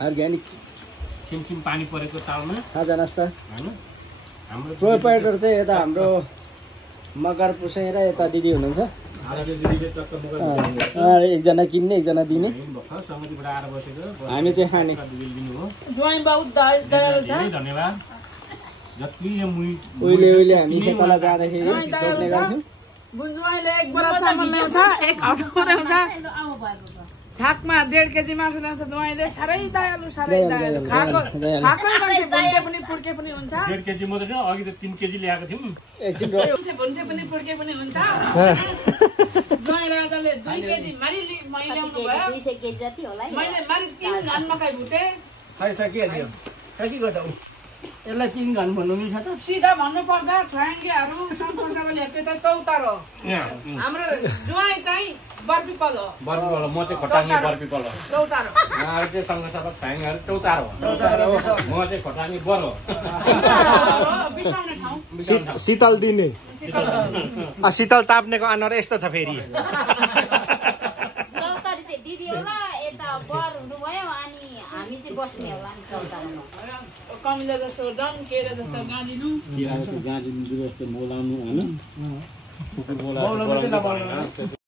organic सिमसिम पानी परेको तालमा खाजा नास्ता हैन हाम्रो प्रोपाइटर चाहिँ यता हाम्रो मगर पुसै र यता दिदी हुनुहुन्छ एकजना किन्ने एकजना दिने समितिबाट आएर बसेको हामी चाहिँ खाने धन्यवाद जति यो मुई उहिले हामी खेतला जाँदाखेरि रोप्ने गर्थ्यौँ बुझ्वाइले एक बोरा चामल ल्याउँछ एक हौडा ल्याउँछ छाकमा 1.5 केजी मासु ल्याउँछ दुवाइले साह्रै दयालु खाएको मान्छे भुन्टे पनि पुर्के पनि हुन्छ 1.5 केजी मात्रै न अघि त 3 केजी ल्याएको थियौँ एकछिन भुन्टे पनि पुर्के पनि हुन्छ दुवाइ राजाले 2 केजी मारी मैले ल्याउनु भयो 200 केजी जति होला मैले मारी 3 घन मकै भुटे खै के दियो खै के गर्दा यसलाई 3 घन भन्नु मिल्छ त सिधा भन्नु पर्दा फ्राङ्गीहरू सम्पूर्णले हेर्थे त चौतार हो हाम्रो दुवाई चाहिँ बर्पिपल हो बर्पिपल म चाहिँ खटाङे बर्पिपल हो चौतार हो यहाँ चाहिँ संघसभा फ्याङहरू चौतार हो म चाहिँ खटाङे बर हो बिसाउने ठाउँ शीतल दिने शीतल ताप्नेको अनुहार यस्तो छ फेरि चौतारी चाहिँ दिदी होला यता बर हुनुभयो अनि हामी चाहिँ बस्ने होला नि चौतारीमा कमिला जस्तो डन केरा जस्तो गाडिनु जस्तो मोलाउनु हैन बोलाउनु